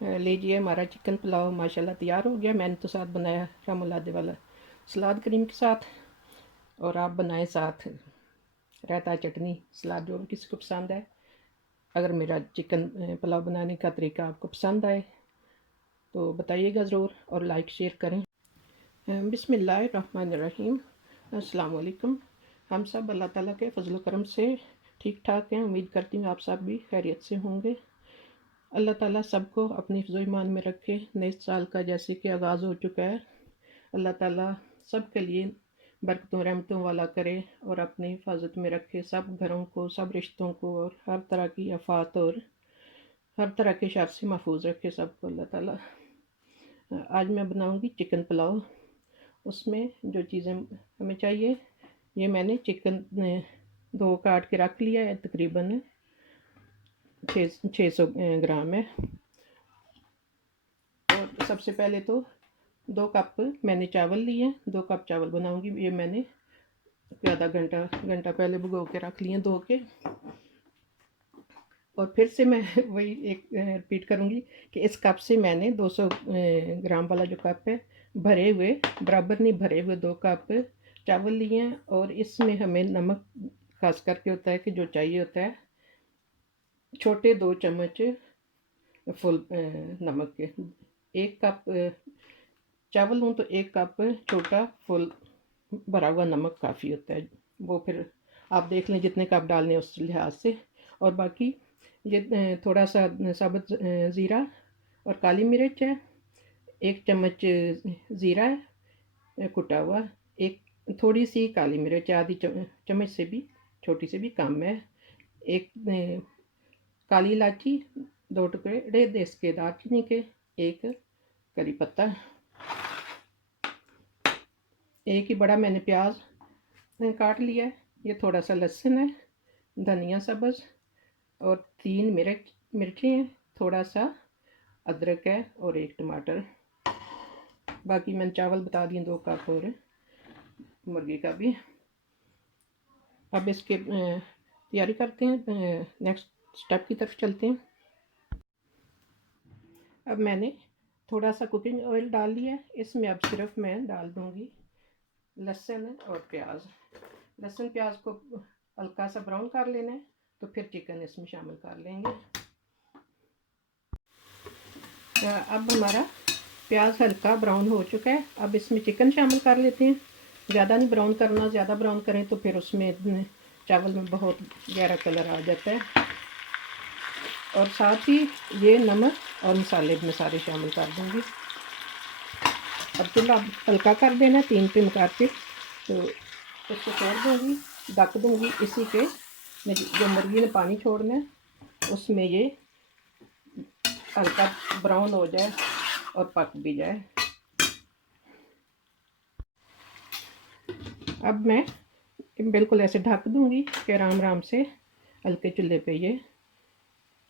लीजिए हमारा चिकन पुलाव माशाल्लाह तैयार हो गया। मैंने तो साथ बनाया रामोलादे वाला सलाद क्रीम के साथ, और आप बनाएं साथ रायता चटनी सलाद, जो भी किसी को पसंद है। अगर मेरा चिकन पुलाव बनाने का तरीका आपको पसंद आए तो बताइएगा ज़रूर, और लाइक शेयर करें। बिस्मिल्लाहिर्रहमानिर्रहीम। अस्सलाम वालेकुम। हम सब अल्लाह ताला के फजल करम से ठीक ठाक हैं। उम्मीद करती हूँ आप सब भी खैरियत से होंगे। अल्लाह ताला सबको अपनी हिफ्ज़ ईमान में रखे। नए साल का जैसे कि आगाज़ हो चुका है, अल्लाह ताला सब के लिए बरकतों रहमतों वाला करे और अपनी हिफाजत में रखे सब घरों को, सब रिश्तों को, और हर तरह की आफात और हर तरह के शर से महफूज रखे सबको अल्लाह ताला। आज मैं बनाऊंगी चिकन पुलाव। उसमें जो चीज़ें हमें चाहिए, ये मैंने चिकन दो काट के रख लिया है, तकरीबन 600 ग्राम है। और सबसे पहले तो 2 कप मैंने चावल लिए हैं। 2 कप चावल बनाऊंगी। ये मैंने आधा घंटा पहले भिगो के रख लिए धो के। और फिर से मैं वही एक रिपीट करूँगी कि इस कप से मैंने 200 ग्राम वाला जो कप है, भरे हुए बराबर नहीं भरे हुए 2 कप चावल लिए हैं। और इसमें हमें नमक खास करके होता है कि जो चाहिए होता है, छोटे 2 चम्मच फुल नमक के। 1 कप चावल लूँ तो 1 कप छोटा फुल भरा हुआ नमक काफ़ी होता है। वो फिर आप देख लें जितने कप डालने उस लिहाज से। और बाकी ये थोड़ा सा साबुत ज़ीरा और काली मिर्च है। 1 चम्मच ज़ीरा है कुटा हुआ। एक थोड़ी सी काली मिर्च, आधी चम्मच से भी छोटी से भी कम है। एक काली इलायची, 2 टुकड़े देश के दालचीनी के, 1 करी पत्ता, 1 ही बड़ा मैंने प्याज काट लिया है। ये थोड़ा सा लहसुन है, धनिया सब्ज़, और 3 मिर्चें हैं, थोड़ा सा अदरक है, और 1 टमाटर। बाकी मैंने चावल बता दिए 2 कप, और मुर्गी का भी। अब इसके तैयारी करते हैं, नेक्स्ट स्टेप की तरफ चलते हैं। अब मैंने थोड़ा सा कुकिंग ऑयल डाल लिया है। इसमें अब सिर्फ मैं डाल दूँगी लहसुन और प्याज। लहसुन प्याज को हल्का सा ब्राउन कर लेना है, तो फिर चिकन इसमें शामिल कर लेंगे। अब हमारा प्याज हल्का ब्राउन हो चुका है। अब इसमें चिकन शामिल कर लेते हैं। ज़्यादा नहीं ब्राउन करना, ज़्यादा ब्राउन करें तो फिर उसमें चावल में बहुत गहरा कलर आ जाता है। और साथ ही ये नमक और मसाले मैं सारे शामिल कर दूँगी। अब चूल्हा हल्का कर देना 3 पे मुका के, तो उसको छोड़ दूँगी, ढक दूँगी। इसी के जो मुर्गी ने पानी छोड़ना है उसमें ये हल्का ब्राउन हो जाए और पक भी जाए। अब मैं बिल्कुल ऐसे ढक दूँगी कि आराम आराम से हल्के चूल्हे पे ये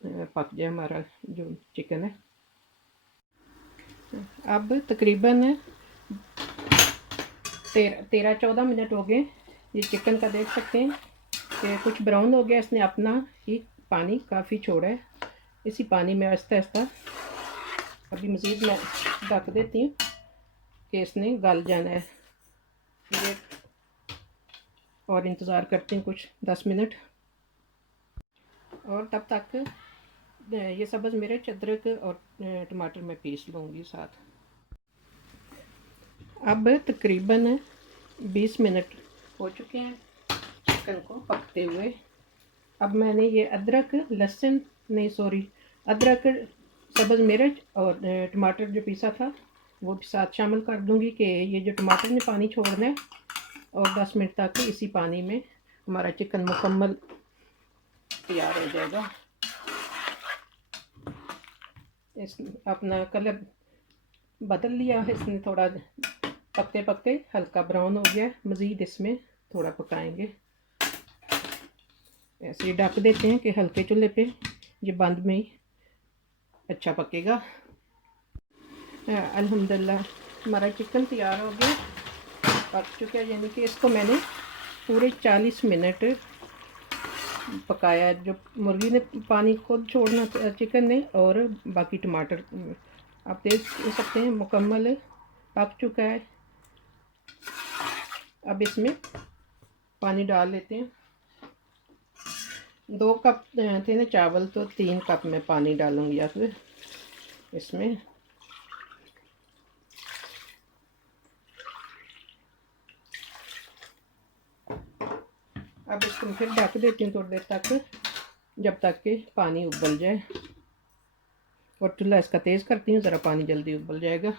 पक जाए हमारा जो चिकन है। अब तकरीबन 13-14 मिनट हो गए। ये चिकन का देख सकते हैं कि कुछ ब्राउन हो गया। इसने अपना ही पानी काफ़ी छोड़ा है। इसी पानी में आहिस्ता आहिस्ता अभी मज़ीद मैं ढक देती हूँ कि इसने गल जाना है। ये और इंतज़ार करते हैं कुछ 10 मिनट। और तब तक ये सब्ज़ मिर्च, अदरक और टमाटर मैं पीस लूँगी साथ। अब तकरीबन 20 मिनट हो चुके हैं चिकन को पकते हुए। अब मैंने ये अदरक, सब्ज़ मिर्च और टमाटर जो पीसा था वो भी साथ शामिल कर दूँगी कि ये जो टमाटर ने पानी छोड़ना है, और 10 मिनट तक इसी पानी में हमारा चिकन मुकम्मल तैयार हो जाएगा। इस अपना कलर बदल लिया है इसने, थोड़ा पकते पकते हल्का ब्राउन हो गया। मज़ीद इसमें थोड़ा पकाएंगे। ऐसे ही ढक देते हैं कि हल्के चूल्हे पे ये बंद में ही अच्छा पकेगा। अल्हम्दुलिल्लाह हमारा चिकन तैयार हो गया, पक चुका है। यानी कि इसको मैंने पूरे 40 मिनट पकाया, जो मुर्गी ने पानी खुद छोड़ना चिकन ने, और बाकी टमाटर आप देख सकते हैं मुकम्मल पक चुका है। अब इसमें पानी डाल लेते हैं। 2 कप थे ना चावल, तो 3 कप मैं पानी डालूँगी अब इसमें। अब इसको फिर ढक देती हूँ थोड़ी देर तक, जब तक कि पानी उबल जाए। और चूल्हा इसका तेज़ करती हूँ, ज़रा पानी जल्दी उबल जाएगा।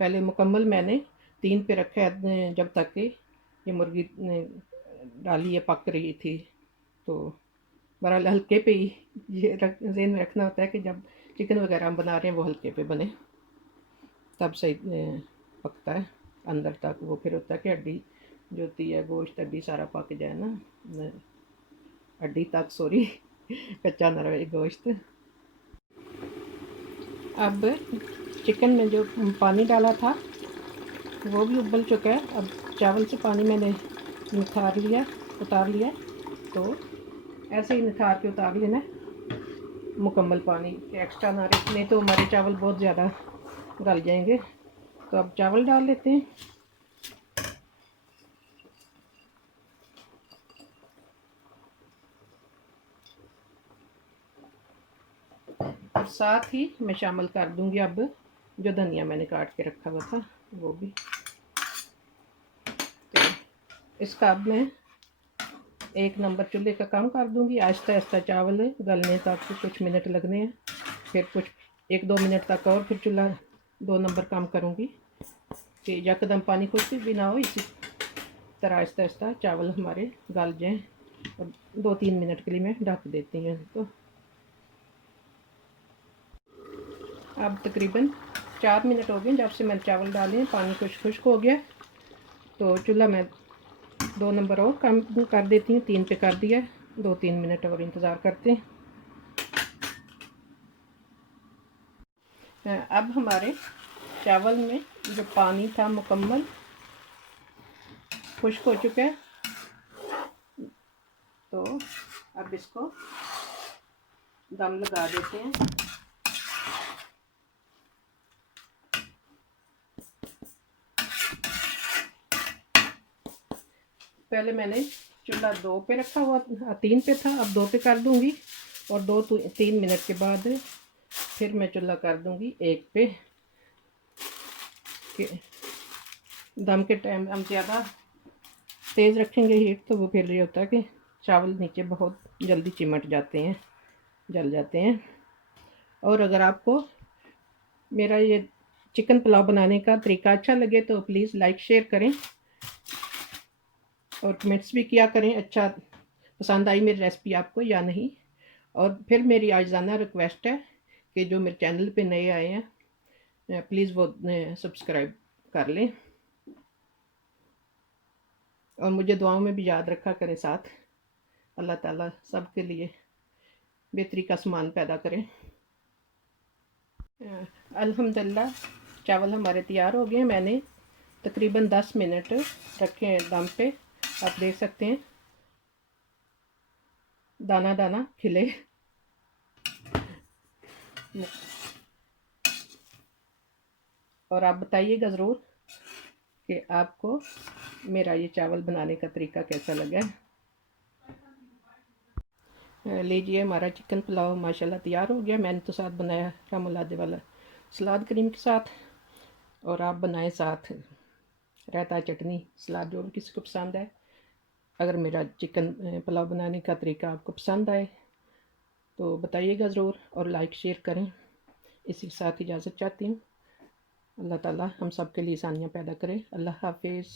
पहले मुकम्मल मैंने 3 पे रखा है, जब तक कि ये मुर्गी डाली है पक रही थी। तो बहरहाल हल्के पे ही ये ज़हन में रखना होता है कि जब चिकन वगैरह हम बना रहे हैं वो हल्के पे बने, तब सही पकता है अंदर तक। वो फिर होता है कि हड्डी जो होती है, गोश्त हड्डी सारा पक जाए ना, हड्डी तक सॉरी कच्चा ना रहे गोश्त। अब चिकन में जो पानी डाला था वो भी उबल चुका है। अब चावल से पानी मैंने निथार लिया, उतार लिया। तो ऐसे ही निथार के उतार लेना मुकम्मल पानी, कि एक्स्ट्रा ना रहे, नहीं तो हमारे चावल बहुत ज़्यादा गल जाएंगे। तो अब चावल डाल लेते हैं। और साथ ही मैं शामिल कर दूंगी अब जो धनिया मैंने काट के रखा हुआ था वो भी। तो इसका अब मैं 1 नंबर चूल्हे का काम कर दूंगी। आहिस्ता आहिस्ता चावल गलने तक कुछ मिनट लगने हैं, फिर कुछ 1-2 मिनट तक और फिर चूल्हा 2 नंबर काम करूंगी कि यकदम पानी खुश्क भी ना हो। इसी तरह आहिस्ता आहिस्ता चावल हमारे गल जाएँ। और 2-3 मिनट के लिए मैं ढक देती हूँ इनको। अब तकरीबन 4 मिनट हो गए जब से मैंने चावल डाले हैं, पानी खुश्क हो गया। तो चूल्हा मैं 2 नंबर और कम कर देती हूँ, 3 पे कर दिया। 2-3 मिनट और इंतज़ार करते हैं। अब हमारे चावल में जो पानी था मुकम्मल खुश्क हो चुका है। तो अब इसको दम लगा देते हैं। पहले मैंने चूल्हा 2 पे रखा हुआ, 3 पे था, अब 2 पे कर दूंगी। और 2-3 मिनट के बाद फिर मैं चूल्हा कर दूंगी 1 पे। कि दम के टाइम हम ज़्यादा तेज़ रखेंगे हीट, तो वो फिर ये होता है कि चावल नीचे बहुत जल्दी चिमट जाते हैं, जल जाते हैं। और अगर आपको मेरा ये चिकन पुलाव बनाने का तरीका अच्छा लगे तो प्लीज़ लाइक शेयर करें और कमेंट्स भी किया करें, अच्छा पसंद आई मेरी रेसिपी आपको या नहीं। और फिर मेरी आज़ाना रिक्वेस्ट है कि जो मेरे चैनल पे नए आए हैं प्लीज़ वो सब्सक्राइब कर लें, और मुझे दुआओं में भी याद रखा करें साथ। अल्लाह ताला सब के लिए बेहतरी का सामान पैदा करें। अल्हम्दुलिल्लाह चावल हमारे तैयार हो गए हैं। मैंने तकरीबन 10 मिनट रखे हैं दम पे। आप देख सकते हैं दाना दाना खिले। और आप बताइएगा ज़रूर कि आपको मेरा ये चावल बनाने का तरीका कैसा लगा। लीजिए हमारा चिकन पुलाव माशाल्लाह तैयार हो गया। मैंने तो साथ बनाया रामुलादे वाला सलाद क्रीम के साथ, और आप बनाए साथ रायता चटनी सलाद, जो भी किसी को पसंद है। अगर मेरा चिकन पुलाव बनाने का तरीका आपको पसंद आए तो बताइएगा ज़रूर, और लाइक शेयर करें। इसी के साथ इजाज़त चाहती हूँ। अल्लाह ताला हम सब के लिए आसानियाँ पैदा करे। अल्लाह हाफिज़।